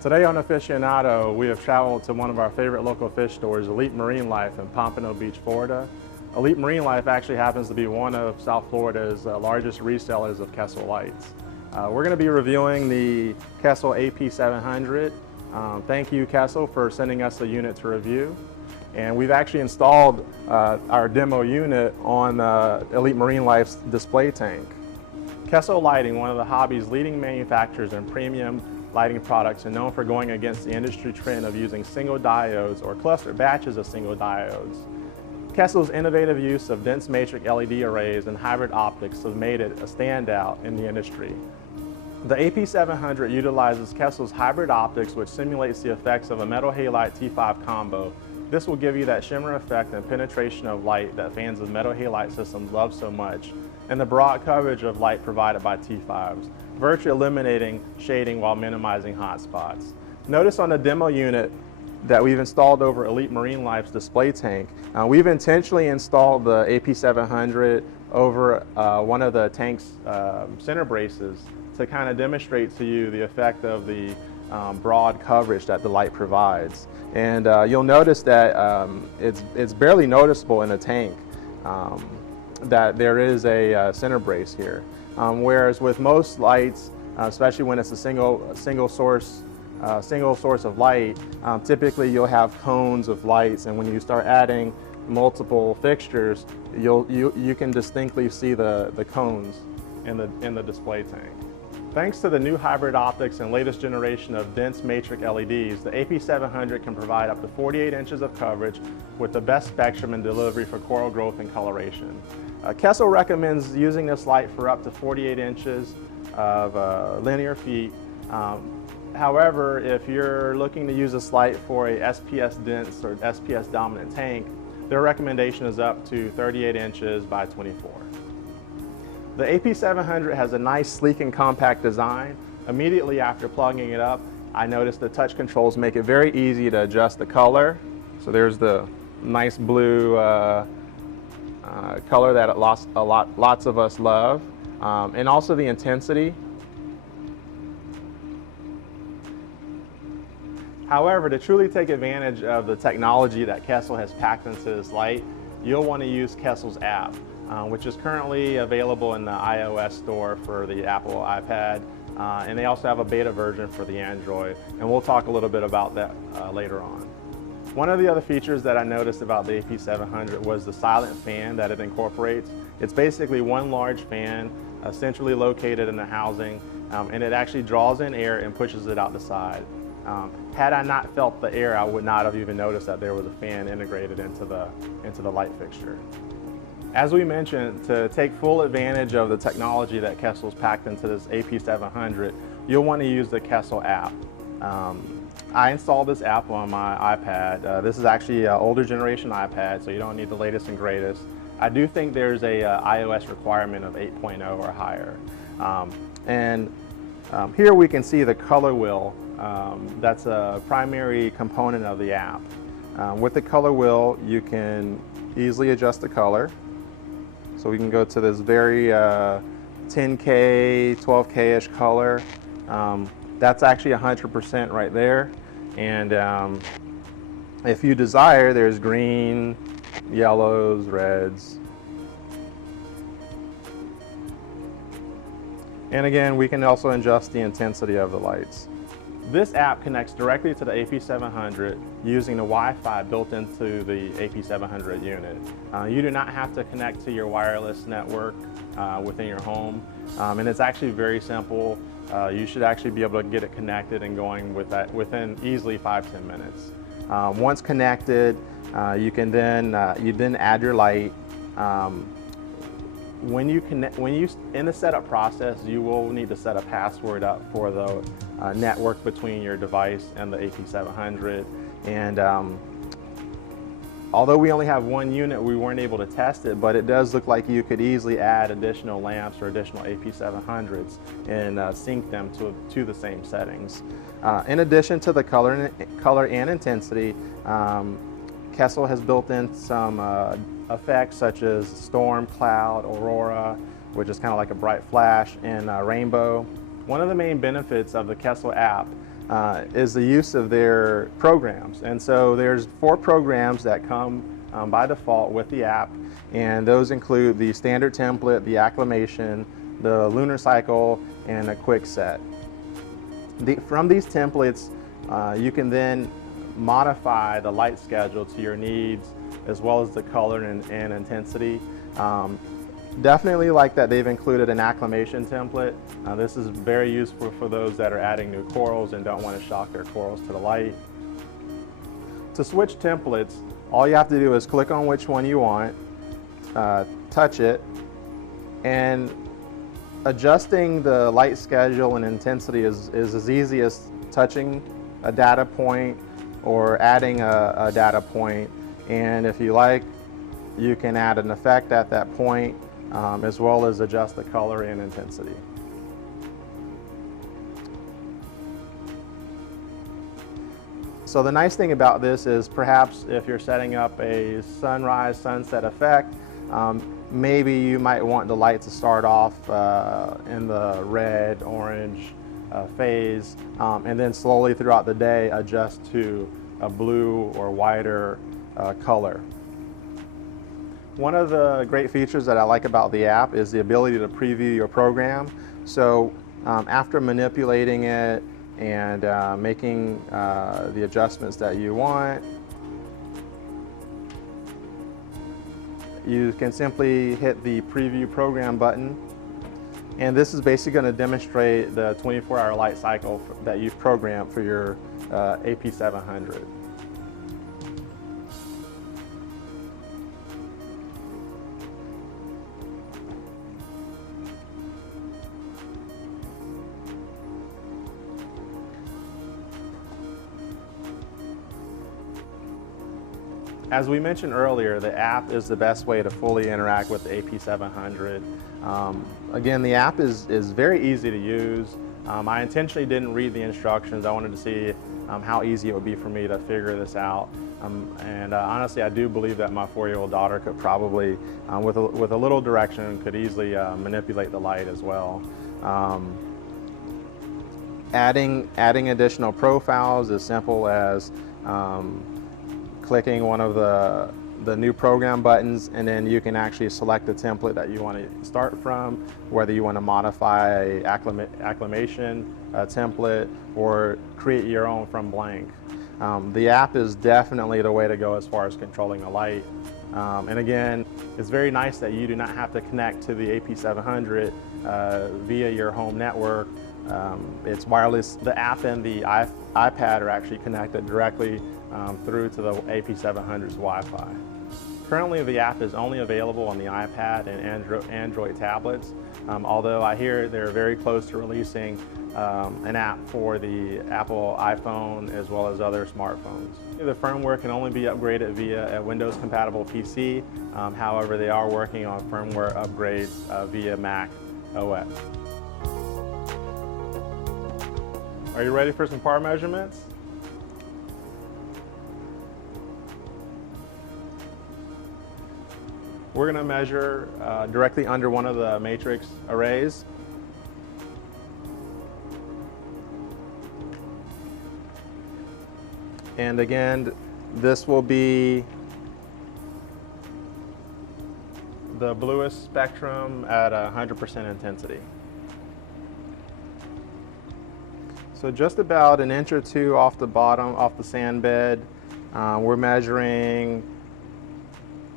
Today on Aficionado, we have traveled to one of our favorite local fish stores, Elite Marine Life in Pompano Beach, Florida. Elite Marine Life actually happens to be one of South Florida's largest resellers of Kessil lights. We're going to be reviewing the Kessil AP700. Thank you, Kessil, for sending us a unit to review. And we've actually installed our demo unit on Elite Marine Life's display tank. Kessil Lighting, one of the hobby's leading manufacturers in premium lighting products, and known for going against the industry trend of using single diodes or clustered batches of single diodes. Kessil's innovative use of dense matrix LED arrays and hybrid optics have made it a standout in the industry. The AP700 utilizes Kessil's hybrid optics, which simulates the effects of a metal halide T5 combo. This will give you that shimmer effect and penetration of light that fans of metal halide systems love so much, and the broad coverage of light provided by T5s, virtually eliminating shading while minimizing hot spots. Notice on the demo unit that we've installed over Elite Marine Life's display tank, we've intentionally installed the AP700 over one of the tank's center braces to kind of demonstrate to you the effect of the broad coverage that the light provides. And you'll notice that it's barely noticeable in the tank that there is a center brace here. Whereas with most lights, especially when it's a single source of light, typically you'll have cones of lights, and when you start adding multiple fixtures, you can distinctly see the cones in the display tank. Thanks to the new hybrid optics and latest generation of dense matrix LEDs, the AP700 can provide up to 48 inches of coverage with the best spectrum and delivery for coral growth and coloration. Kessil recommends using this light for up to 48 inches of linear feet. However, if you're looking to use this light for a SPS dense or SPS dominant tank, their recommendation is up to 38 inches by 24. The AP700 has a nice, sleek, and compact design. Immediately after plugging it up, I noticed the touch controls make it very easy to adjust the color. So there's the nice blue color that lots of us love, and also the intensity. However, to truly take advantage of the technology that Kessil has packed into this light, you'll want to use Kessil's app, which is currently available in the iOS store for the Apple iPad, and they also have a beta version for the Android, and we'll talk a little bit about that later on. One of the other features that I noticed about the AP700 was the silent fan that it incorporates. It's basically one large fan centrally located in the housing, and it actually draws in air and pushes it out the side. Had I not felt the air, I would not have even noticed that there was a fan integrated into the light fixture. As we mentioned, to take full advantage of the technology that Kessil's packed into this AP700, you'll want to use the Kessil app. I installed this app on my iPad. This is actually an older generation iPad, so you don't need the latest and greatest. I do think there's a iOS requirement of 8.0 or higher. Here we can see the color wheel. That's a primary component of the app. With the color wheel, you can easily adjust the color. So we can go to this very 10K, 12K-ish color. That's actually 100% right there. And if you desire, there's green, yellows, reds. And again, we can also adjust the intensity of the lights. This app connects directly to the AP700 using the Wi-Fi built into the AP700 unit. You do not have to connect to your wireless network within your home, and it's actually very simple. You should actually be able to get it connected and going within easily 5–10 minutes. Once connected, you then add your light. In the setup process, you will need to set a password up for the network between your device and the AP700. And although we only have one unit, we weren't able to test it, but it does look like you could easily add additional lamps or additional AP700s and sync them to the same settings. In addition to the color and intensity, Kessil has built in some effects such as storm, cloud, aurora, which is kind of like a bright flash, and rainbow. One of the main benefits of the Kessil app is the use of their programs. And so there's 4 programs that come by default with the app, and those include the standard template, the acclimation, the lunar cycle, and a quick set. From these templates, you can then modify the light schedule to your needs, as well as the color and intensity. Definitely like that they've included an acclimation template. This is very useful for those that are adding new corals and don't want to shock their corals to the light. To switch templates, all you have to do is click on which one you want, touch it, and adjusting the light schedule and intensity is as easy as touching a data point or adding a data point. And if you like, you can add an effect at that point, as well as adjust the color and intensity. So the nice thing about this is perhaps if you're setting up a sunrise, sunset effect, maybe you might want the light to start off in the red, orange phase, and then slowly throughout the day adjust to a blue or whiter color. One of the great features that I like about the app is the ability to preview your program. So after manipulating it and making the adjustments that you want, you can simply hit the preview program button, and this is basically going to demonstrate the 24-hour light cycle that you've programmed for your AP700. As we mentioned earlier, the app is the best way to fully interact with the AP700. Again, the app is very easy to use. I intentionally didn't read the instructions. I wanted to see how easy it would be for me to figure this out. Honestly, I do believe that my 4-year-old daughter could probably, with a little direction, could easily manipulate the light as well. Adding additional profiles as simple as clicking one of the new program buttons, and then you can actually select the template that you want to start from, whether you want to modify an acclimation template or create your own from blank. The app is definitely the way to go as far as controlling the light. And again, it's very nice that you do not have to connect to the AP700 via your home network. It's wireless. The app and the iPad are actually connected directly through to the AP700's Wi-Fi. Currently, the app is only available on the iPad and Android tablets, although I hear they're very close to releasing an app for the Apple iPhone as well as other smartphones. The firmware can only be upgraded via a Windows-compatible PC. However, they are working on firmware upgrades via Mac OS. Are you ready for some par measurements? We're going to measure directly under one of the matrix arrays. And again, this will be the bluest spectrum at 100% intensity. So just about an inch or two off the bottom, off the sand bed, we're measuring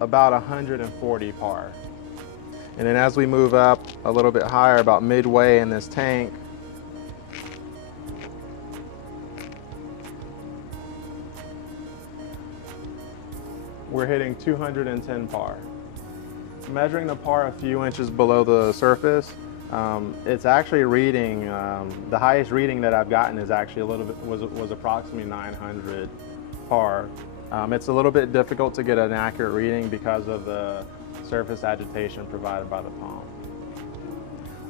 about 140 par. And then as we move up a little bit higher, about midway in this tank, we're hitting 210 par. Measuring the par a few inches below the surface, it's actually reading, the highest reading that I've gotten is actually a little bit, was approximately 900 par. It's a little bit difficult to get an accurate reading because of the surface agitation provided by the palm.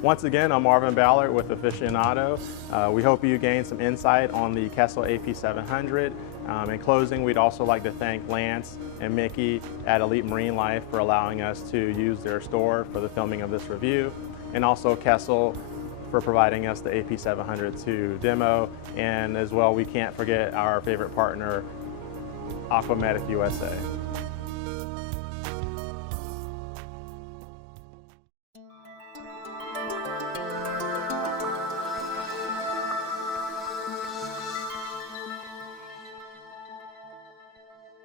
Once again, I'm Marvin Ballard with Aficionado. We hope you gained some insight on the Kessil AP700. In closing, we'd also like to thank Lance and Mickey at Elite Marine Life for allowing us to use their store for the filming of this review, and also Kessil for providing us the AP700 to demo, and as well we can't forget our favorite partner, Aquamedic USA.